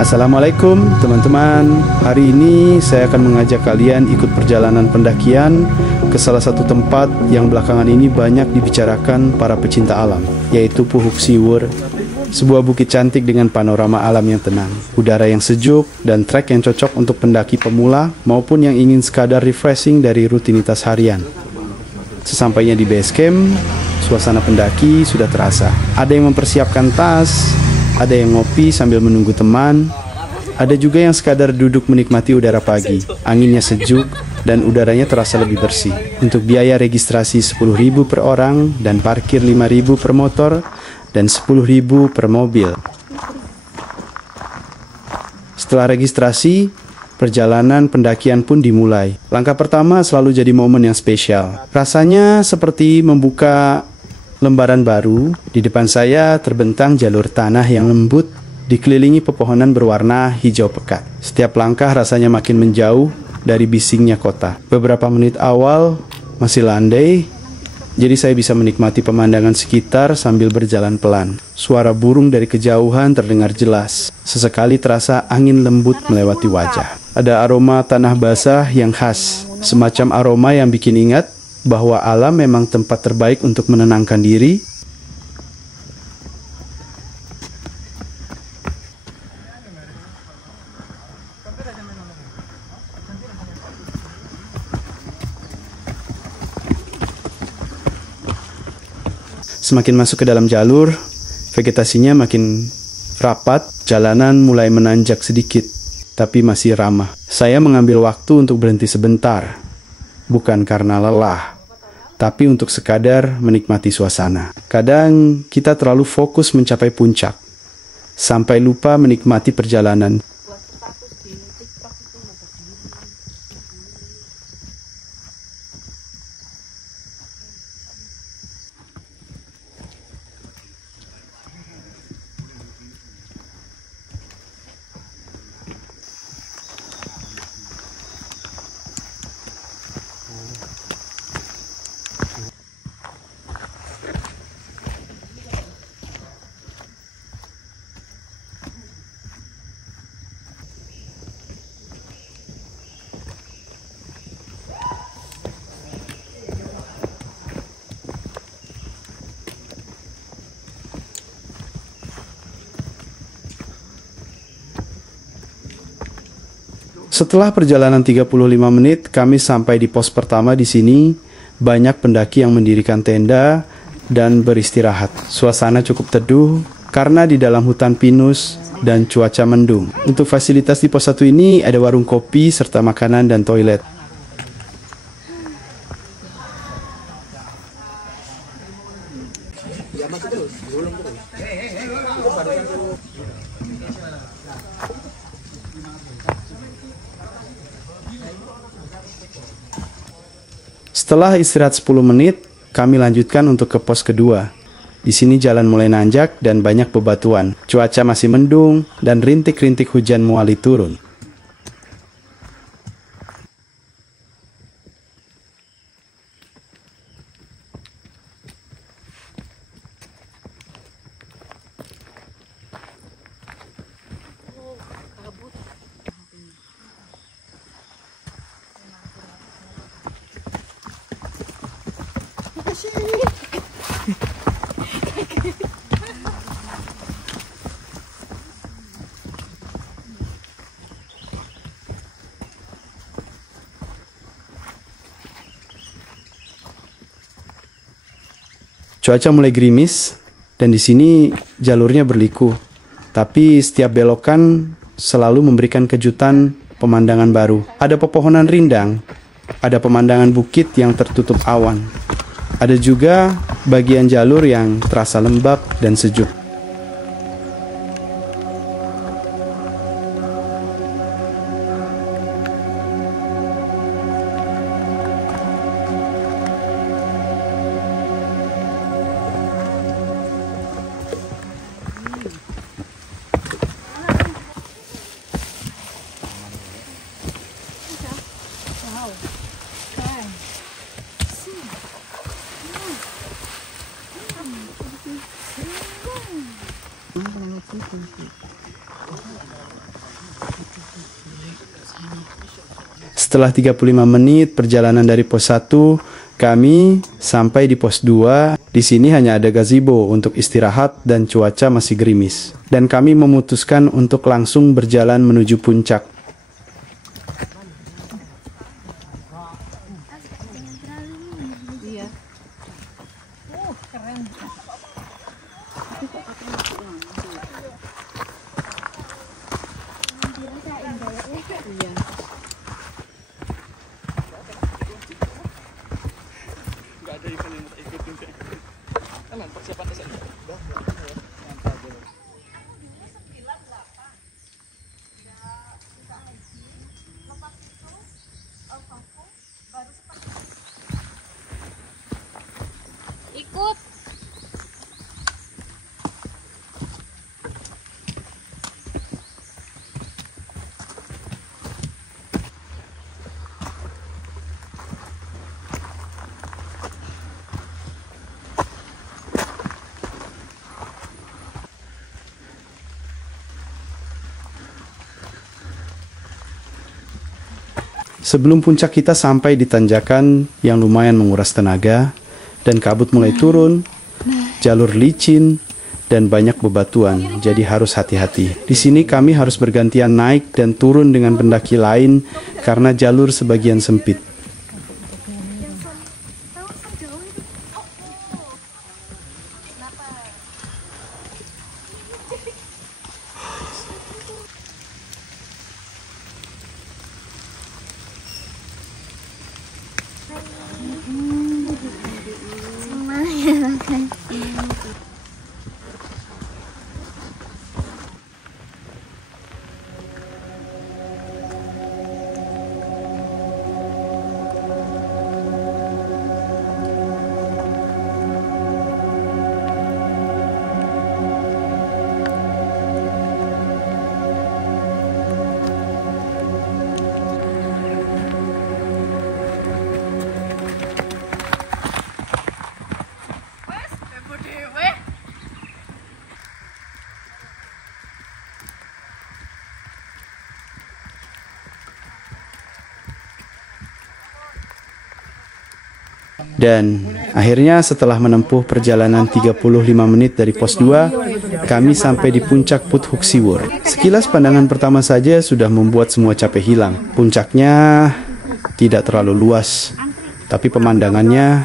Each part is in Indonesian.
Assalamualaikum teman-teman. Hari ini saya akan mengajak kalian ikut perjalanan pendakian ke salah satu tempat yang belakangan ini banyak dibicarakan para pecinta alam, yaitu Puhuk Siwur, sebuah bukit cantik dengan panorama alam yang tenang, udara yang sejuk, dan trek yang cocok untuk pendaki pemula maupun yang ingin sekadar refreshing dari rutinitas harian. Sesampainya di base camp, suasana pendaki sudah terasa. Ada yang mempersiapkan tas, ada yang ngopi sambil menunggu teman, ada juga yang sekadar duduk menikmati udara pagi. Anginnya sejuk dan udaranya terasa lebih bersih. Untuk biaya registrasi 10.000 per orang dan parkir 5.000 per motor dan 10.000 per mobil. Setelah registrasi, perjalanan pendakian pun dimulai. Langkah pertama selalu jadi momen yang spesial. Rasanya seperti membuka lembaran baru. Di depan saya terbentang jalur tanah yang lembut, dikelilingi pepohonan berwarna hijau pekat. Setiap langkah rasanya makin menjauh dari bisingnya kota. Beberapa menit awal masih landai, jadi saya bisa menikmati pemandangan sekitar sambil berjalan pelan. Suara burung dari kejauhan terdengar jelas. Sesekali terasa angin lembut melewati wajah. Ada aroma tanah basah yang khas, semacam aroma yang bikin ingat bahwa alam memang tempat terbaik untuk menenangkan diri. Semakin masuk ke dalam jalur, vegetasinya makin rapat, jalanan mulai menanjak sedikit, tapi masih ramah. Saya mengambil waktu untuk berhenti sebentar. Bukan karena lelah, tapi untuk sekadar menikmati suasana. Kadang kita terlalu fokus mencapai puncak, sampai lupa menikmati perjalanan. Setelah perjalanan 35 menit, kami sampai di pos pertama di sini. Banyak pendaki yang mendirikan tenda dan beristirahat. Suasana cukup teduh karena di dalam hutan pinus dan cuaca mendung. Untuk fasilitas di pos 1 ini ada warung kopi serta makanan dan toilet. Setelah istirahat 10 menit, kami lanjutkan untuk ke pos kedua. Di sini jalan mulai nanjak dan banyak bebatuan. Cuaca masih mendung dan rintik-rintik hujan mulai turun. Cuaca mulai gerimis dan di sini jalurnya berliku. Tapi setiap belokan selalu memberikan kejutan pemandangan baru. Ada pepohonan rindang, ada pemandangan bukit yang tertutup awan. Ada juga bagian jalur yang terasa lembab dan sejuk. Setelah 35 menit perjalanan dari pos 1, kami sampai di pos 2. Di sini hanya ada gazebo untuk istirahat dan cuaca masih gerimis. Dan kami memutuskan untuk langsung berjalan menuju puncak. Ikut. Sebelum puncak kita sampai di tanjakan yang lumayan menguras tenaga, dan kabut mulai turun, jalur licin, dan banyak bebatuan, jadi harus hati-hati. Di sini kami harus bergantian naik dan turun dengan pendaki lain karena jalur sebagian sempit. Dan akhirnya setelah menempuh perjalanan 35 menit dari pos 2, kami sampai di puncak Put Huk Siwur. Sekilas pandangan pertama saja sudah membuat semua capek hilang. Puncaknya tidak terlalu luas, tapi pemandangannya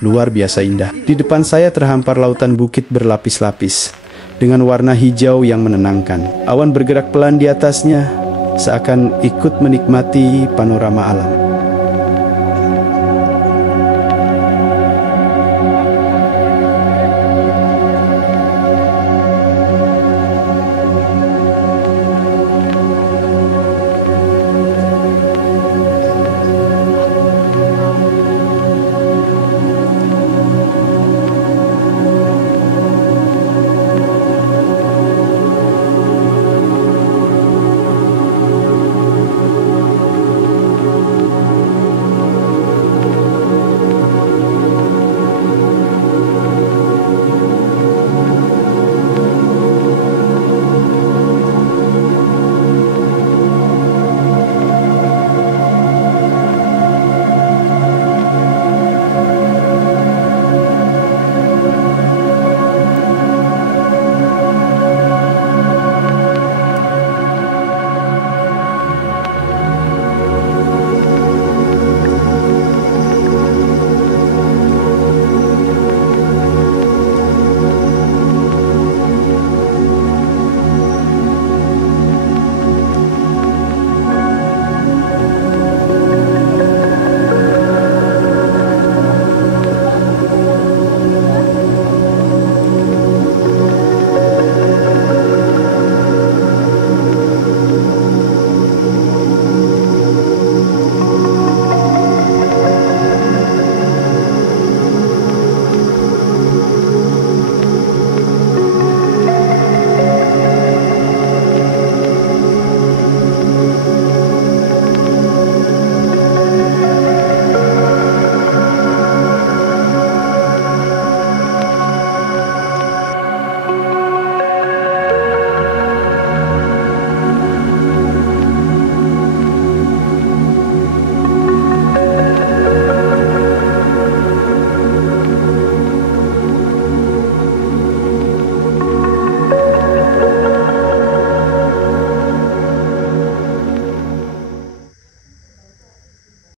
luar biasa indah. Di depan saya terhampar lautan bukit berlapis-lapis dengan warna hijau yang menenangkan. Awan bergerak pelan di atasnya, seakan ikut menikmati panorama alam.